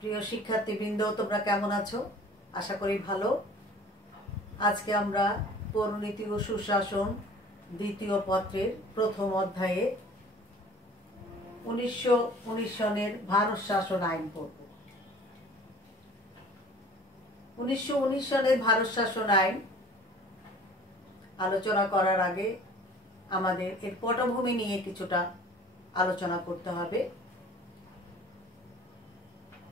প্রিয় শিক্ষার্থীবৃন্দ, তোমরা কেমন আছো? আশা করি ভালো। আজকে আমরা পৌরনীতি ও সুশাসন দ্বিতীয় পত্রের প্রথম অধ্যায়ে 1919 সনের ভারত শাসন আইন পড়ব। 1919 সনের ভারত শাসন আইন আলোচনা করার আগে আমাদের এর পটভূমি নিয়ে কিছুটা আলোচনা করতে হবে।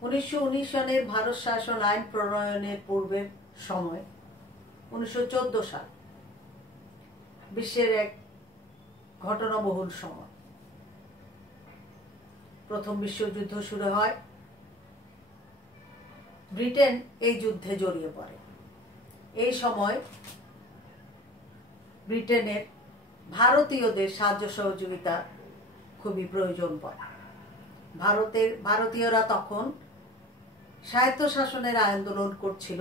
1919 সনের ভারত শাসন আইন প্রণয়নের পূর্বের সময় 1914 সাল বিশ্বের এক ঘটনাবহুল সময়। প্রথম বিশ্বযুদ্ধ শুরু হয়। ব্রিটেন এই যুদ্ধে জড়িয়ে পড়ে। এই সময় ব্রিটেনের ভারতীয়দের সাহায্য সহযোগিতা খুবই প্রয়োজন পড়ে। ভারতীয়রা তখন স্বায়ত্তশাসনের আন্দোলন করছিল।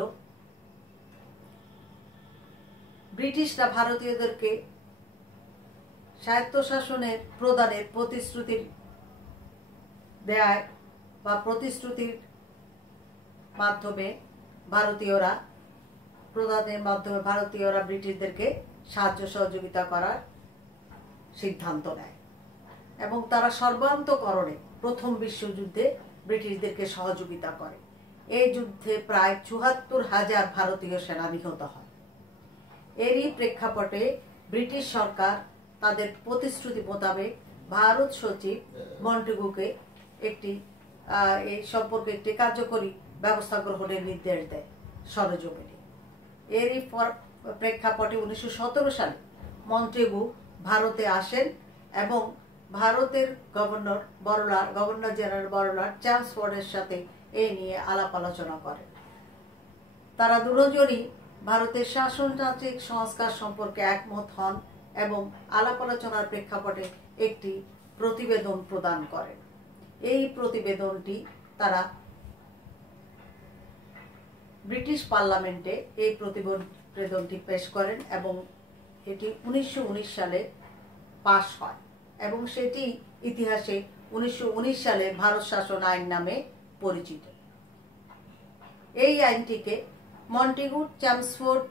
ব্রিটিশরা ভারতীয়দেরকে স্বায়ত্তশাসনের প্রদানের প্রতিশ্রুতির দেয় বা প্রতিশ্রুতির মাধ্যমে ভারতীয়রা ব্রিটিশদেরকে সাহায্য সহযোগিতা করার সিদ্ধান্ত নেয় এবং তারা সর্বান্তকরণে প্রথম বিশ্বযুদ্ধে ব্রিটিশদেরকে সহযোগিতা করে। এই যুদ্ধে প্রায় ৭৪,০০০ ভারতীয় সেনা নিহত হয়। এরই প্রেক্ষাপটে ব্রিটিশ সরকার তাদের প্রতিশ্রুতি মোতাবেক ভারত সচিব মন্টেগুকে এই সম্পর্কে একটি কার্যকরী ব্যবস্থা গ্রহণের নির্দেশ দেয় সরেজমিনে। এরই প্রেক্ষাপটে 1917 সালে মন্টেগু ভারতে আসেন এবং ভারতের গভর্নর জেনারেল বড়লাট চ্যামসফোর্ডের সাথে এই নিয়ে আলাপ আলোচনা করেন। তারা দুজনই ভারতের শাসনতান্ত্রিক সংস্কার সম্পর্কে একমত হন এবং আলাপ আলোচনার প্রেক্ষাপটে একটি প্রতিবেদন প্রদান করেন। এই প্রতিবেদনটি তারা ব্রিটিশ পার্লামেন্টে পেশ করেন এবং এটি 1919 সালে পাশ হয় এবং সেটি ইতিহাসে 1919 সালে ভারত শাসন আইন নামে পরিচিত। এই আইনটিকে মন্টেগু চ্যামসফোর্ড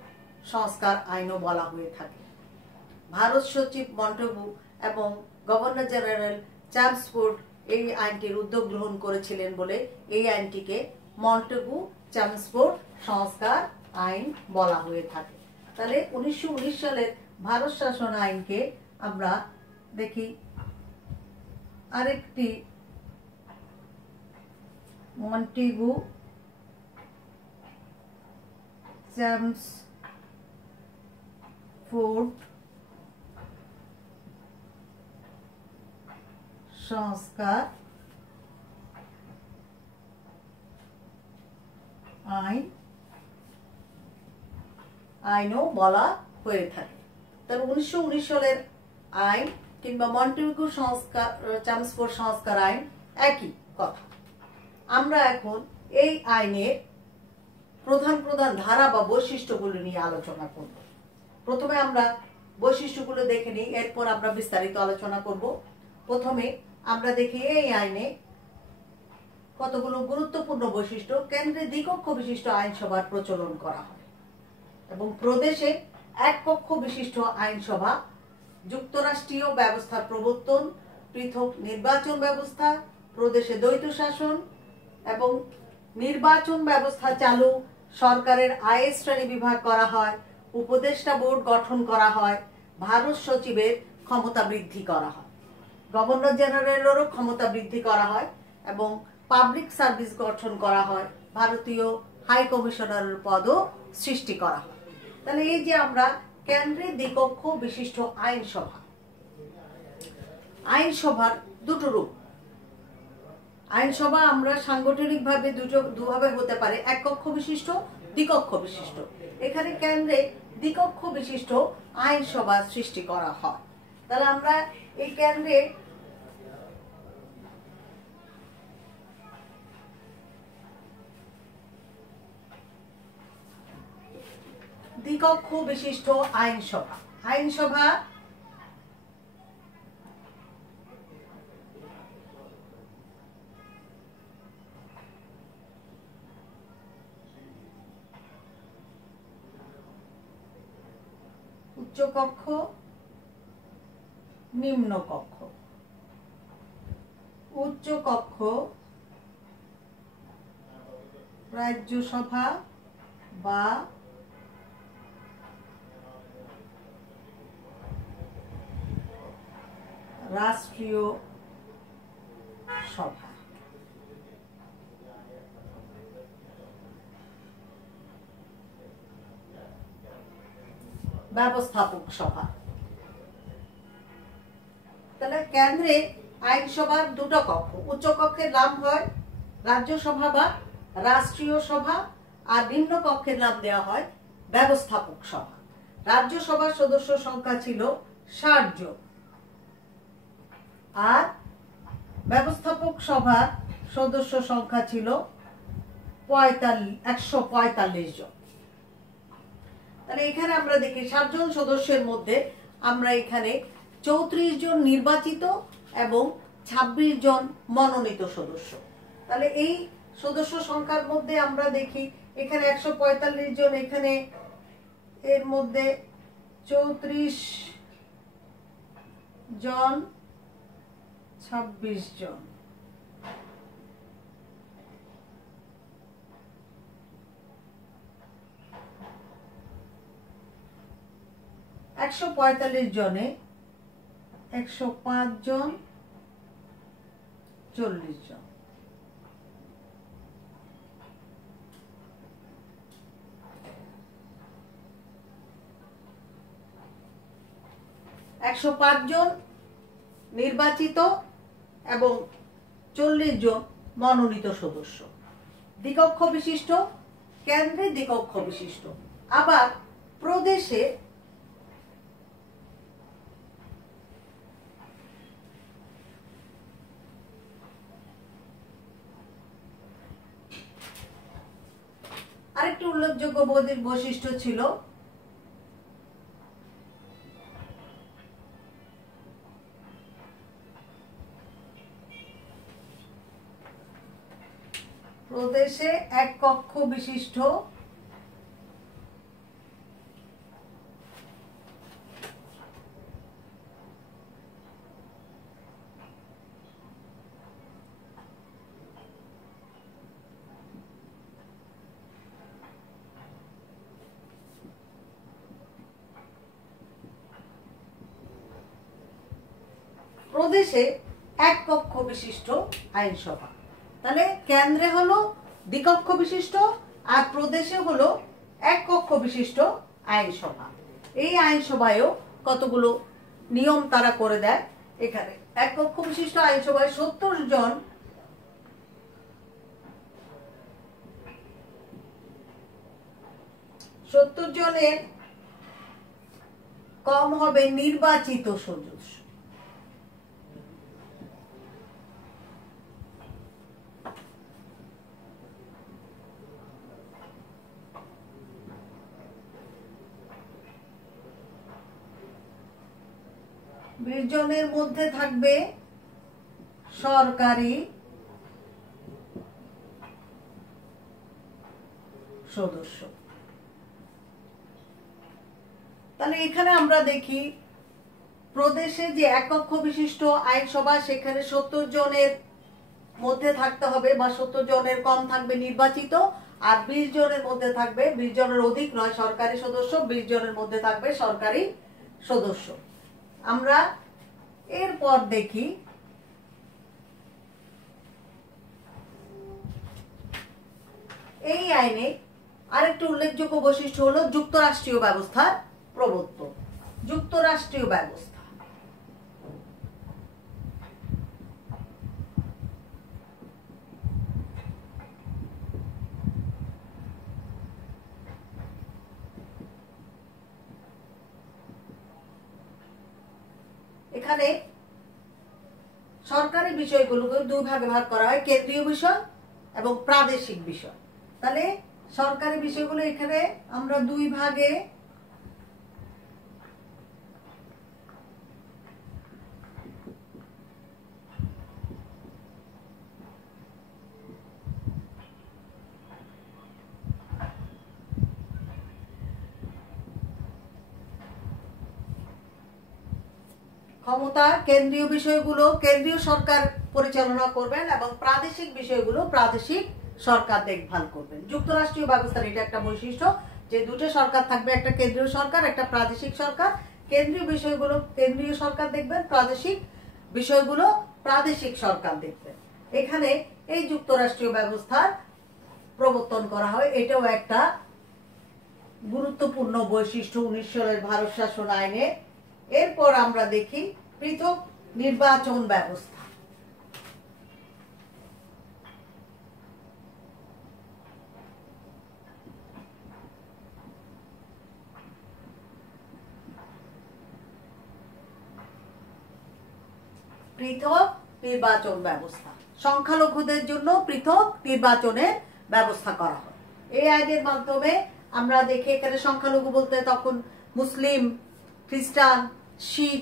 সংস্কার আইনও বলা হয়ে থাকে। ভারত সচিব মন্টেগু এবং গভর্নর জেনারেল চ্যামসফোর্ড এই আইনটির উদ্যোগ গ্রহণ করেছিলেন বলে এই আইনটিকে মন্টেগু চ্যামসফোর্ড সংস্কার আইন বলা হয়ে থাকে। তাহলে 1919 সালের ভারত শাসন আইনকে আমরা দেখি আরেকটি মন্টেগু চ্যামসফোর্ড সংস্কার আইনও বলা হয়ে থাকে। তবে 1919 সালের আইন কিংবা মন্টেগু চ্যামসফোর্ড সংস্কার আইন একই কথা। আমরা এখন এই আইনের প্রধান প্রধান ধারা বা বৈশিষ্ট্যগুলো নিয়ে আলোচনা করব। প্রথমে আমরা বৈশিষ্ট্যগুলো দেখে নিই, এরপর আমরা বিস্তারিত আলোচনা করব। প্রথমে আমরা দেখি এই আইনে কতগুলো গুরুত্বপূর্ণ বৈশিষ্ট্য। কেন্দ্রে দ্বিকক্ষ বিশিষ্ট আইনসভার প্রচলন করা হয় এবং প্রদেশে এক কক্ষ বিশিষ্ট আইনসভা, যুক্তরাষ্ট্রীয় ব্যবস্থার প্রবর্তন, পৃথক নির্বাচন ব্যবস্থা, প্রদেশে দ্বৈত শাসন এবং নির্বাচন ব্যবস্থা চালু, সরকারের আয়ের শ্রেণী বিভাগ করা হয়, উপদেষ্টা বোর্ড গঠন করা হয়, ভারত সচিবের ক্ষমতা বৃদ্ধি করা হয়, গভর্নর জেনারেলেরও ক্ষমতা বৃদ্ধি করা হয় এবং পাবলিক সার্ভিস গঠন করা হয়, ভারতীয় হাই কমিশনারের পদও সৃষ্টি করা হয়। তাহলে এই যে আমরা কেন্দ্রে দ্বিকক্ষ বিশিষ্ট আইনসভার দুটো রূপ। আইনসভা আমরা সাংগঠনিকভাবে দুভাবে হতে পারে, এক কক্ষ বিশিষ্ট, দ্বিকক্ষ বিশিষ্ট। এখানে কেন্দ্রে দ্বিকক্ষ বিশিষ্ট আইনসভা সৃষ্টি করা হয়। তাহলে আমরা এই কেন্দ্রে দ্বিকক্ষ বিশিষ্ট আইনসভা উচ্চ কক্ষ, নিম্ন কক্ষ। উচ্চ কক্ষ রাজ্যসভা বা রাষ্ট্রীয় সভা। ব্যবস্থাপক সভা। তাহলে কেন্দ্রে আইনসভার দুটো কক্ষ, উচ্চ কক্ষের নাম হয় রাজ্যসভা বা রাষ্ট্রীয় সভা, আর নিম্ন কক্ষের নাম দেওয়া হয় ব্যবস্থাপক সভা। রাজ্যসভার সদস্য সংখ্যা ছিল 60 জন, আর ব্যবস্থাপক সভার সদস্য সংখ্যা ছিল 145 জন। তাহলে এখানে আমরা দেখি 60 জন সদস্যের মধ্যে আমরা এখানে 34 জন নির্বাচিত এবং 26 জন মনোনীত সদস্য। তাহলে এই সদস্য সংখ্যার মধ্যে আমরা দেখি এখানে 145 জন, এখানে এর মধ্যে 34 জন, 26 জন। একশো 45 জনে 105 জন, 40 জন। একশো 5 জন নির্বাচিত এবং 40 জন মনোনীত সদস্য। দ্বিকক্ষ বিশিষ্ট, কেন্দ্রে দ্বিকক্ষ বিশিষ্ট। আবার প্রদেশে আরেকটি উল্লেখযোগ্য বৈশিষ্ট্য ছিল প্রদেশে এক কক্ষ বিশিষ্ট প্রদেশে এক কক্ষ বিশিষ্ট আইনসভা। তাহলে কেন্দ্রে হলো দ্বিকক্ষ বিশিষ্ট আর প্রদেশে হলো এক কক্ষ বিশিষ্ট আইনসভা। এই আইনসভায়ও কতগুলো নিয়ম তারা করে দেয়। এখানে এক কক্ষ বিশিষ্ট আইনসভায় 70 জন জনের কম হবে নির্বাচিত সদস্য। জনের মধ্যে থাকবে সরকারি সদস্য। তাহলে এখানে আমরা দেখি প্রদেশে যে এক কক্ষ বিশিষ্ট আইনসভা, সেখানে 70 জনের মধ্যে থাকতে হবে বা 70 জনের কম থাকবে নির্বাচিত, আর 20 জনের মধ্যে থাকবে, 20 জনের অধিক নয় সরকারি সদস্য, 20 জনের মধ্যে থাকবে সরকারি সদস্য। আমরা এরপর দেখি এই আইনে আরেকটি উল্লেখযোগ্য বৈশিষ্ট্য হলো যুক্তরাষ্ট্রীয় ব্যবস্থার প্রবর্তন। যুক্তরাষ্ট্রীয় ব্যবস্থা এখানে সরকারি বিষয়গুলোকে দুই ভাগে ভাগ করা হয়, কেন্দ্রীয় বিষয় এবং প্রাদেশিক বিষয়। তাহলে সরকারি বিষয়গুলো এখানে আমরা দুই ভাগে ক্ষমতা কেন্দ্রীয় বিষয়গুলো কেন্দ্রীয় সরকার পরিচালনা করবেন এবং প্রাদেশিক বিষয়গুলো প্রাদেশিক সরকার দেখভাল করবেন। যুক্তরাষ্ট্রীয় ব্যবস্থার এটা একটা বৈশিষ্ট্য যে দুটো সরকার থাকবে, একটা কেন্দ্রীয় সরকার, একটা প্রাদেশিক সরকার। কেন্দ্রীয় বিষয়গুলো কেন্দ্রীয় সরকার দেখবেন, প্রাদেশিক বিষয়গুলো প্রাদেশিক সরকার দেখবেন। এখানে এই যুক্তরাষ্ট্রীয় ব্যবস্থার প্রবর্তন করা হয়, এটাও একটা গুরুত্বপূর্ণ বৈশিষ্ট্য 19 সালের ভারত শাসন আইনে। এরপর আমরা দেখি পৃথক নির্বাচন ব্যবস্থা। পৃথক নির্বাচন ব্যবস্থা, সংখ্যালঘুদের জন্য পৃথক নির্বাচনের ব্যবস্থা করা হয়। এই আইনের মাধ্যমে আমরা দেখি এখানে সংখ্যালঘু বলতে তখন মুসলিম, খ্রিস্টান, শিখ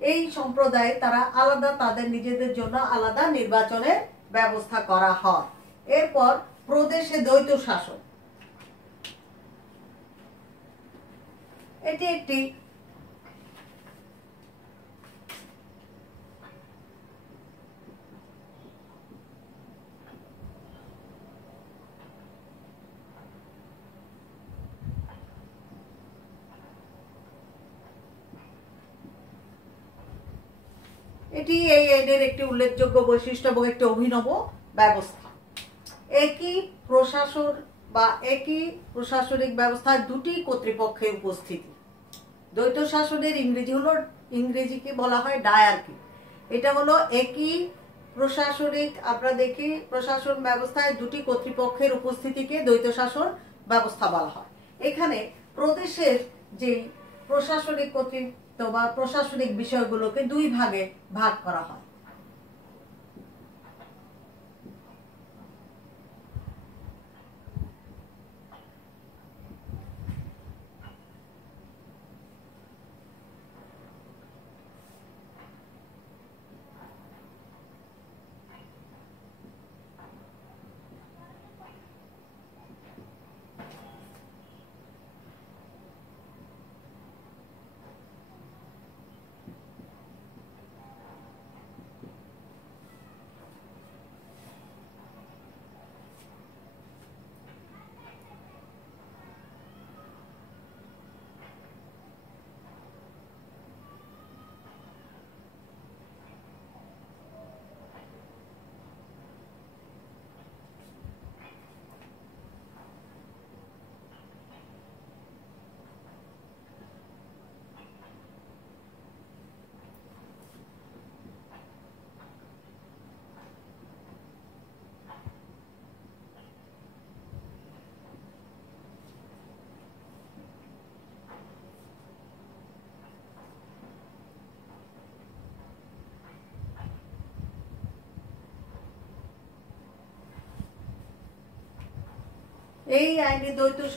এই সম্প্রদায় তারা আলাদা, তাদের নিজেদের জন্য আলাদা নির্বাচনের ব্যবস্থা করা হয়। এরপর প্রদেশে দ্বৈত শাসন, এটি একটি এটি এই আইনের একটি উল্লেখযোগ্য বৈশিষ্ট্য এবং একটি অভিনব ব্যবস্থা। একই প্রশাসন বা একই প্রশাসনিক ব্যবস্থায় দুটি কর্তৃপক্ষের উপস্থিতি। দ্বৈত শাসনের ইংরেজিকে বলা হয় ডায়ার্কি। এটা হলো একই প্রশাসনিক, আমরা দেখি প্রশাসন ব্যবস্থায় দুটি কর্তৃপক্ষের উপস্থিতিকে দ্বৈত শাসন ব্যবস্থা বলা হয়। এখানে প্রদেশের যে প্রশাসনিক কর্তৃত্ব বা প্রশাসনিক বিষয়গুলোকে দুই ভাগে ভাগ করা হয়। এই আইনে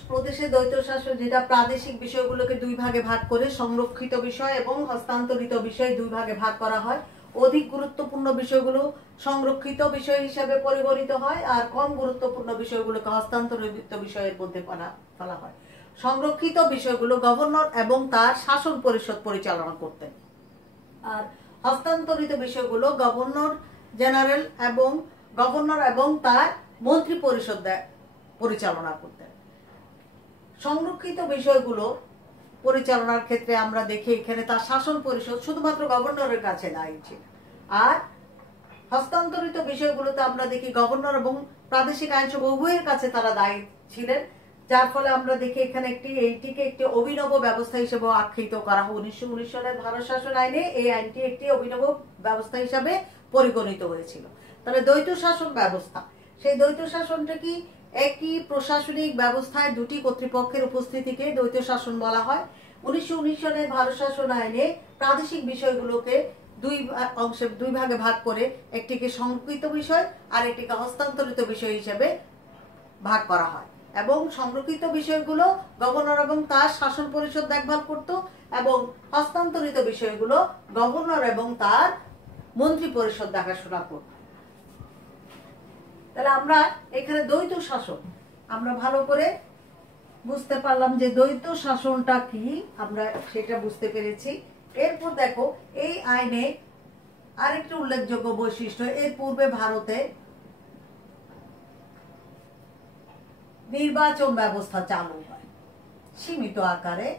প্রদেশে দ্বৈত শাসন, যেটা প্রাদেশিক বিষয়গুলোকে দুই ভাগে ভাগ করে সংরক্ষিত বিষয় এবং হস্তান্তরিত বিষয় দুই ভাগে ভাগ করা হয়। অধিক গুরুত্বপূর্ণ বিষয়গুলো সংরক্ষিত বিষয় হিসেবে পরিগণিত হয়, আর কম গুরুত্বপূর্ণ বিষয়গুলোকে হস্তান্তরিত বিষয়ের মধ্যে ফেলা হয়। সংরক্ষিত বিষয়গুলো গভর্নর এবং তার শাসন পরিষদ পরিচালনা করতেন, আর হস্তান্তরিত বিষয়গুলো গভর্নর জেনারেল এবং তার মন্ত্রী পরিষদ পরিচালনা করতেন। সংরক্ষিত বিষয়গুলো পরিচালনার ক্ষেত্রে আমরা দেখি এখানে তার শাসন পরিষদ শুধুমাত্র গভর্নরের কাছে দায়ী ছিল, আর হস্তান্তরিত বিষয়গুলোতে আমরা দেখি গভর্নর এবং প্রাদেশিক আইনসভা উভয়ের কাছে তারা দায়ী ছিলেন। যার ফলে আমরা দেখি এখানে এইটিকে একটি অভিনব ব্যবস্থা হিসেবে আখ্যায়িত করা হয়। 1919 সালের ভারত শাসন আইনে এই আইনটি একটি অভিনব ব্যবস্থা হিসাবে পরিগণিত হয়েছিল। তাহলে দ্বৈত শাসন ব্যবস্থা, সেই দ্বৈত শাসনটা কি? একই প্রশাসনিক ব্যবস্থায় দুটি কর্তৃপক্ষের উপস্থিতিকে দ্বৈত শাসন বলা হয়। 1919 সালের ভারত শাসন আইনে প্রাদেশিক বিষয়গুলোকে দুই ভাগে ভাগ করে একটিকে সংরক্ষিত বিষয় আর একটিকে হস্তান্তরিত বিষয় হিসেবে ভাগ করা হয়, এবং সংরক্ষিত বিষয়গুলো গভর্নর এবং তার শাসন পরিষদ দেখভাল করত, এবং হস্তান্তরিত বিষয়গুলো গভর্নর এবং তার মন্ত্রী পরিষদ দেখাশোনা করত। তাহলে আমরা এখানে দ্বৈত শাসন আমরা ভালো করে বুঝতে পারলাম যে দ্বৈত শাসনটা কি, আমরা সেটা বুঝতে পেরেছি। এরপর দেখো এই আইনে আরেকটি উল্লেখযোগ্য বৈশিষ্ট্য, এর পূর্বে ভারতে নির্বাচন ব্যবস্থা চালু হয় সীমিত আকারে।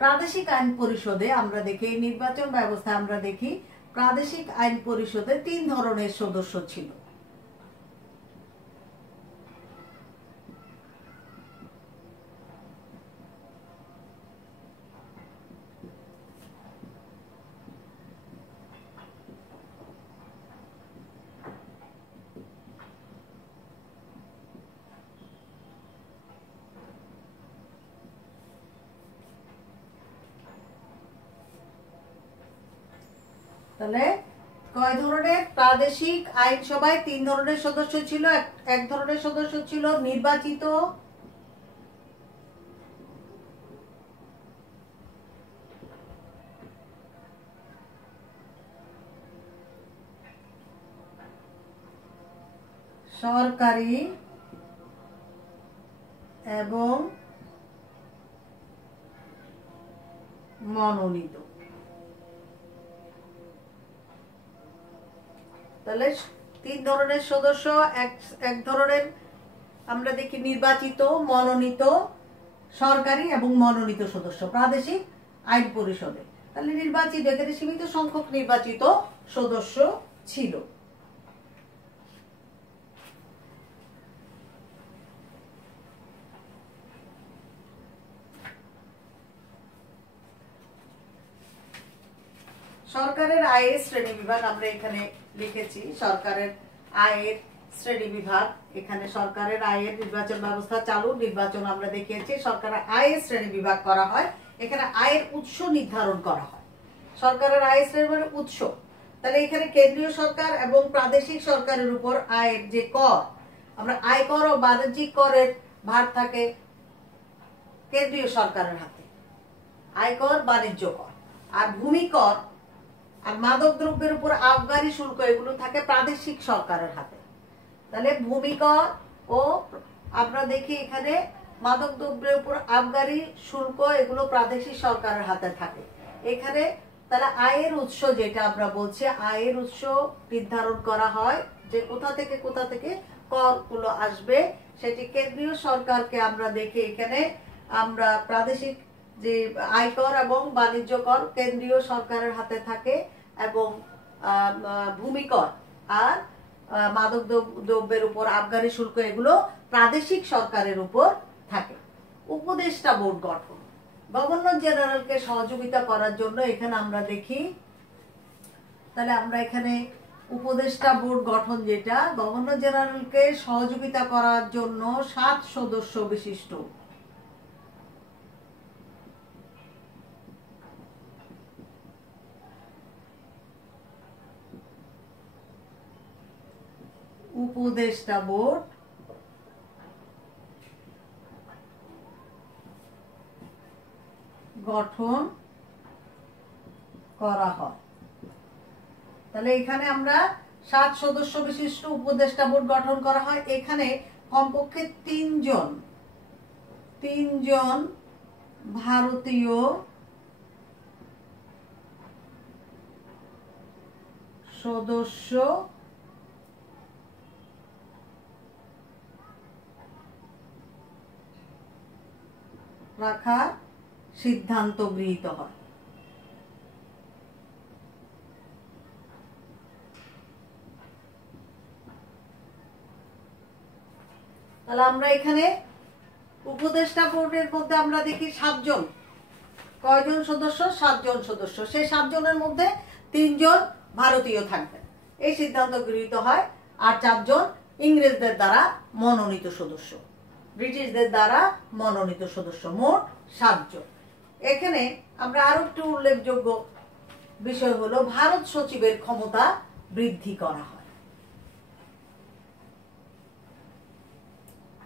প্রাদেশিক আইন পরিষদে আমরা দেখি, নির্বাচন ব্যবস্থা আমরা দেখি প্রাদেশিক আইন পরিষদে 3 ধরনের সদস্য ছিল। তাহলে কয় ধরনের প্রাদেশিক আইনসভায় 3 ধরনের সদস্য ছিল। এক ধরনের সদস্য ছিল নির্বাচিত, সরকারি এবং মনোনীত। তাহলে 3 ধরনের সদস্য, এক ধরনের আমরা দেখি নির্বাচিত, মনোনীত, সরকারি এবং মনোনীত সদস্য প্রাদেশিক আইন পরিষদে। তাহলে নির্বাচিত, এখানে সীমিত সংখ্যক নির্বাচিত সদস্য ছিল। সরকারের আয়ের শ্রেণী বিভাগ আমরা এখানে লিখেছি, সরকারের আয়ের শ্রেণী বিভাগ। এখানে সরকারের আয়ের নির্বাচন ব্যবস্থা চালু, নির্বাচন আমরা দেখিয়েছি। সরকারের আয়ের শ্রেণী বিভাগ করা হয়, এখানে আয়ের উৎস নির্ধারণ করা হয়। সরকারের আয়ের শ্রেণী মানে উৎস। তাহলে এখানে কেন্দ্রীয় সরকার এবং প্রাদেশিক সরকারের উপর আয়ের যে কর, আমরা আয়কর ও বাণিজ্যিক করের ভার থাকে কেন্দ্রীয় সরকারের হাতে, আয়কর বাণিজ্য কর। আর ভূমি কর আর মাদক দ্রব্যের উপর আবগারি শুল্ক এগুলো থাকে প্রাদেশিক সরকারের হাতে। তাহলে ভূমি কর ও আমরা দেখি এখানে মাদক দ্রব্যের উপর আবগারি শুল্ক এগুলো প্রাদেশিক সরকারের হাতে থাকে। এখানে তাহলে আয়ের উৎস যেটা আমরা বলছি, আয়ের উৎস নির্ধারণ করা হয় যে কোথা থেকে করগুলো আসবে, সেটি কেন্দ্রীয় সরকারকে আমরা দেখি। এখানে আমরা প্রাদেশিক যে আয়কর এবং বাণিজ্য কর কেন্দ্রীয় সরকারের হাতে থাকে এবং ভূমি কর আর মাদক দ্রব্যের উপর আবগারি শুল্ক এগুলো প্রাদেশিক সরকারের উপর থাকে। উপদেষ্টা বোর্ড গঠন, গভর্নর জেনারেলকে সহযোগিতা করার জন্য এখানে আমরা দেখি। তাহলে আমরা এখানে উপদেষ্টা বোর্ড গঠন, যেটা গভর্নর জেনারেলকে সহযোগিতা করার জন্য 7 সদস্য বিশিষ্ট উপদেষ্টা বোর্ড গঠন করা হয়। তাহলে এখানে আমরা 7 সদস্য বিশিষ্ট উপদেষ্টা বোর্ড গঠন করা হয়। এখানে কমপক্ষে 3 জন ভারতীয় সদস্য রাখার সিদ্ধান্ত গৃহীত হয়। তাহলে আমরা এখানে উপদেষ্টা বোর্ডের মধ্যে আমরা দেখি 7 জন। কয়জন সদস্য? 7 জন সদস্য। সেই 7 জনের মধ্যে 3 জন ভারতীয় থাকবেন, এই সিদ্ধান্ত গৃহীত হয়। আর 4 জন ইংরেজদের দ্বারা মনোনীত সদস্য, ব্রিটিশদের দ্বারা মনোনীত সদস্য, মোট 7 জন। এখানে আমরা আরো একটু উল্লেখযোগ্য বিষয় হলো ভারত সচিবের ক্ষমতা বৃদ্ধি করা হয়।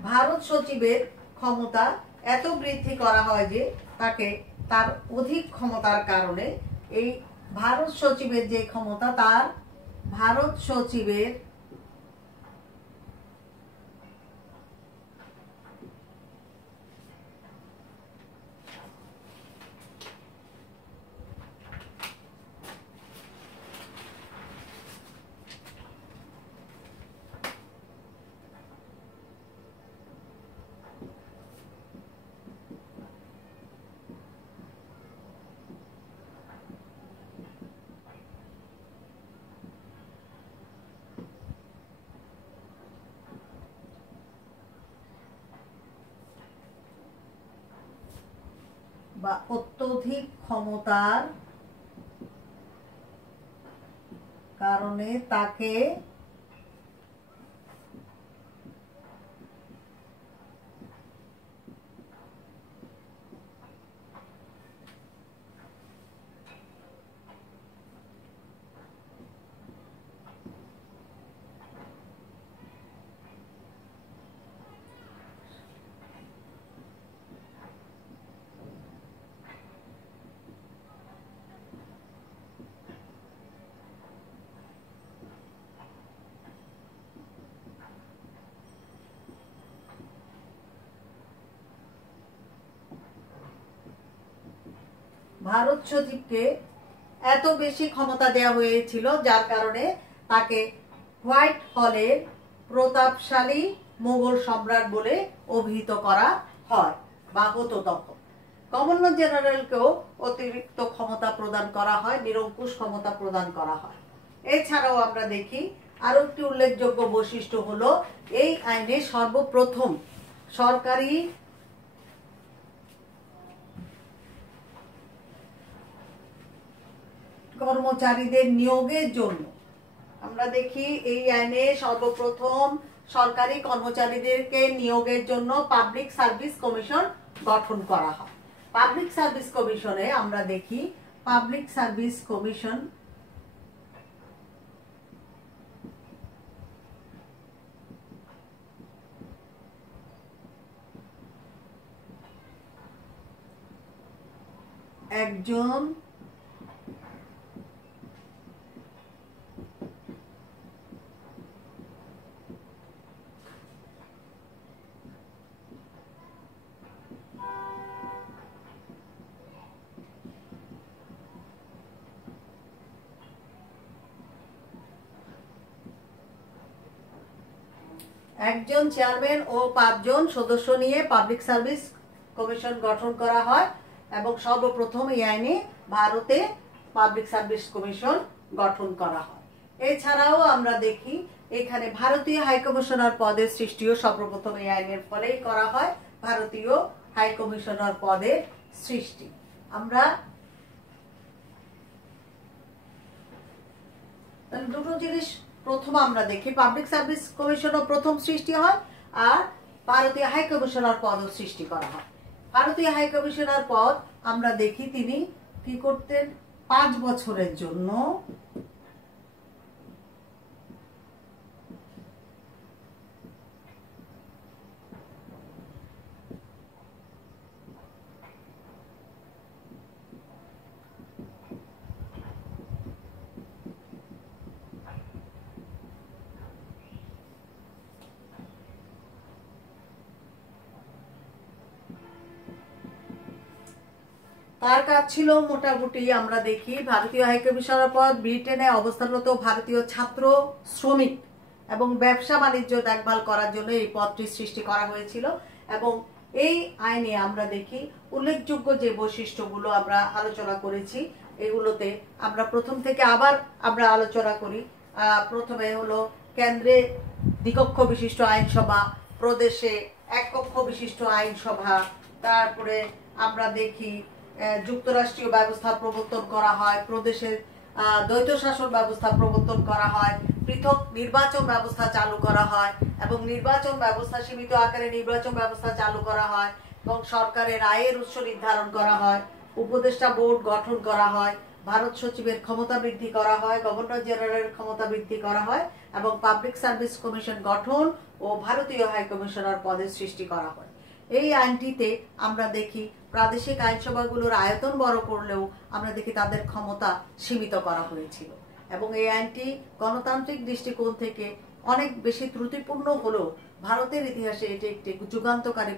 ভারত সচিবের ক্ষমতা এত বৃদ্ধি করা হয় যে তাকে তার অধিক ক্ষমতার কারণে এই ভারত সচিবের যে ক্ষমতা, তার ভারত সচিবের বা অত্যধিক ক্ষমতার কারণে তাকে ভারত সচিবকে এত বেশি ক্ষমতা দেওয়া হয়েছিল যার কারণে তাকে হোয়াইট হলের প্রতাপশালী মোগল সম্রাট বলে অভিহিত করা হয় বা হতো তখন। গভর্নর জেনারেলকেও অতিরিক্ত ক্ষমতা প্রদান করা হয়, নিরঙ্কুশ ক্ষমতা প্রদান করা হয়। এছাড়াও আমরা দেখি আরো একটি উল্লেখযোগ্য বৈশিষ্ট্য হলো এই আইনে সর্বপ্রথম সরকারি কর্মচারীদের নিয়োগের জন্য আমরা দেখি এই আইনে সর্বপ্রথম সরকারি কর্মচারীদেরকে নিয়োগের জন্য পাবলিক সার্ভিস কমিশন গঠন করা হয়। পাবলিক সার্ভিস কমিশনে আমরা দেখি পাবলিক সার্ভিস কমিশন একজন চেয়ারম্যান ও 5 জন সদস্য নিয়ে পাবলিক সার্ভিস কমিশন গঠন করা হয় এবং সর্বপ্রথম এই আইনে ভারতে পাবলিক সার্ভিস কমিশন গঠন করা হয়। এছাড়াও আমরা দেখি এখানে ভারতীয় হাই কমিশনার পদের সৃষ্টিও সর্বপ্রথম এই আইনের ফলেই করা হয়। ভারতীয় হাই কমিশনার পদের সৃষ্টি আমরা দুটো জিনিস প্রথম আমরা দেখি, পাবলিক সার্ভিস কমিশনও প্রথম সৃষ্টি হয় আর ভারতীয় হাই কমিশনার পদও সৃষ্টি করা হয়। ভারতীয় হাই কমিশনার পদ আমরা দেখি তিনি কি করতেন, 5 বছরের জন্য তার কাজ ছিল মোটামুটি আমরা দেখি ভারতীয় হাই কমিশনার পদ ব্রিটেনে অবস্থানরত ভারতীয় ছাত্র, শ্রমিক এবং ব্যবসা বাণিজ্য দেখভাল করার জন্য এই পদটি সৃষ্টি করা হয়েছিল। এবং এই আইনে আমরা দেখি উল্লেখযোগ্য যে বৈশিষ্ট্যগুলো আমরা আলোচনা করেছি এগুলোতে আমরা প্রথম থেকে আবার আমরা আলোচনা করি। প্রথমে হলো কেন্দ্রে দ্বিকক্ষ বিশিষ্ট আইনসভা, প্রদেশে এককক্ষ বিশিষ্ট আইনসভা, তারপরে আমরা দেখি যুক্তরাষ্ট্রীয় ব্যবস্থা প্রবর্তন করা হয়, প্রদেশের দ্বৈত শাসন ব্যবস্থা প্রবর্তন করা হয়, পৃথক নির্বাচন ব্যবস্থা চালু করা হয় এবং নির্বাচন ব্যবস্থা সীমিত আকারে নির্বাচন ব্যবস্থা চালু করা হয় এবং সরকারের আয়ের উৎস নির্ধারণ করা হয়, উপদেষ্টা বোর্ড গঠন করা হয়, ভারত সচিবের ক্ষমতা বৃদ্ধি করা হয়, গভর্নর জেনারেলের ক্ষমতা বৃদ্ধি করা হয় এবং পাবলিক সার্ভিস কমিশন গঠন ও ভারতীয় হাই কমিশনার পদের সৃষ্টি করা হয়। এই আইনটিতে আমরা দেখি প্রাদেশিক আইনসভাগুলোর আয়তন বড় করলেও আমরা দেখি তাদের ক্ষমতা সীমিত করা হয়েছিল এবং এই আইনটি গণতান্ত্রিক দৃষ্টিকোণ থেকে অনেক বেশি ত্রুটিপূর্ণ হলেও ভারতের ইতিহাসে এটি একটি যুগান্তকারী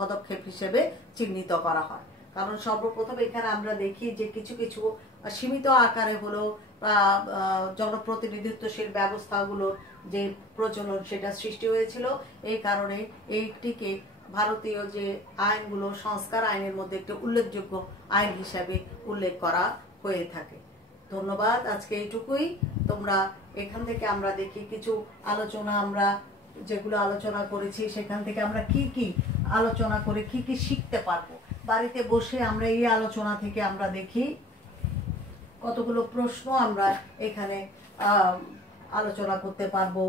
পদক্ষেপ হিসেবে চিহ্নিত করা হয়। কারণ সর্বপ্রথম এখানে আমরা দেখি যে কিছু কিছু সীমিত আকারে হলেও জনপ্রতিনিধিত্বশীল ব্যবস্থাগুলোর যে প্রচলন সেটা সৃষ্টি হয়েছিল। এই কারণে এইটিকে ভারতীয় যে আইনগুলো সংস্কার আইনের মধ্যে একটি উল্লেখযোগ্য আইন হিসাবে উল্লেখ করা হয়ে থাকে। ধন্যবাদ, আজকে এইটুকুই। তোমরা এখান থেকে আমরা দেখি কিছু আলোচনা আমরা যেগুলো আলোচনা করেছি সেখান থেকে আমরা কি কি আলোচনা করে কি কি শিখতে পারবো। বাড়িতে বসে আমরা এই আলোচনা থেকে আমরা দেখি কতগুলো প্রশ্ন আমরা এখানে আলোচনা করতে পারবো।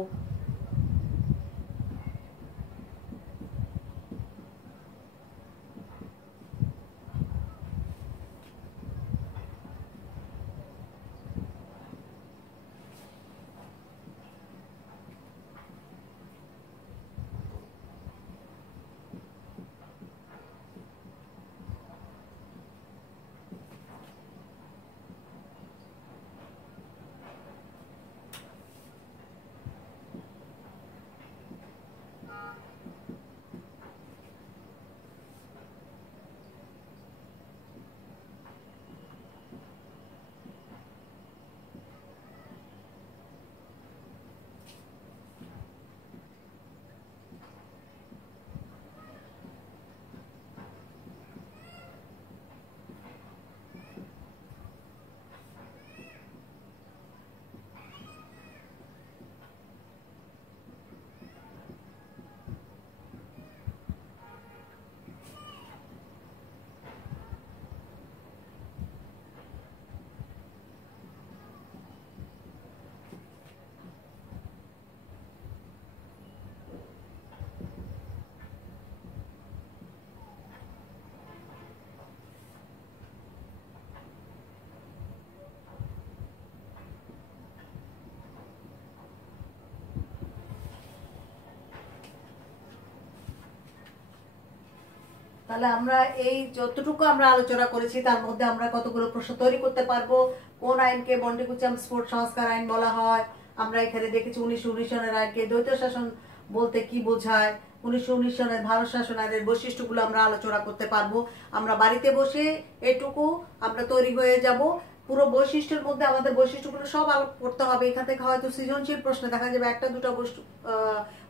তাহলে আমরা এই যতটুকু আমরা আলোচনা করেছি তার মধ্যে আমরা কতগুলো প্রশ্ন তৈরি করতে পারবো। কোন আইনকে মন্টেগু-চামস্ফোর্ড সংস্কার আইন বলা হয়? আমরা এখানে দেখেছি 1919 সনের আইনকে দ্বৈত শাসন বলতে কি বোঝায়। 1919 সনের ভারত শাসন আইনের বৈশিষ্ট্যগুলো আমরা আলোচনা করতে পারবো। আমরা বাড়িতে বসে এটুকু আমরা তৈরি হয়ে যাব। পুরো বৈশিষ্ট্যের মধ্যে আমাদের বৈশিষ্ট্যগুলো সব আলোক করতে হবে। এখান থেকে হয়তো সৃজনশীল প্রশ্ন দেখা যাবে একটা দুটো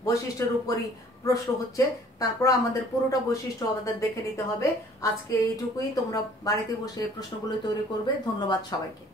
বৈশিষ্ট্যের উপরই প্রশ্ন হচ্ছে, তারপর আমাদের পুরোটা বৈশিষ্ট্য আমাদের দেখে নিতে হবে। আজকে এইটুকুই, তোমরা বাড়িতে বসে এই প্রশ্নগুলো তৈরি করবে। ধন্যবাদ সবাইকে।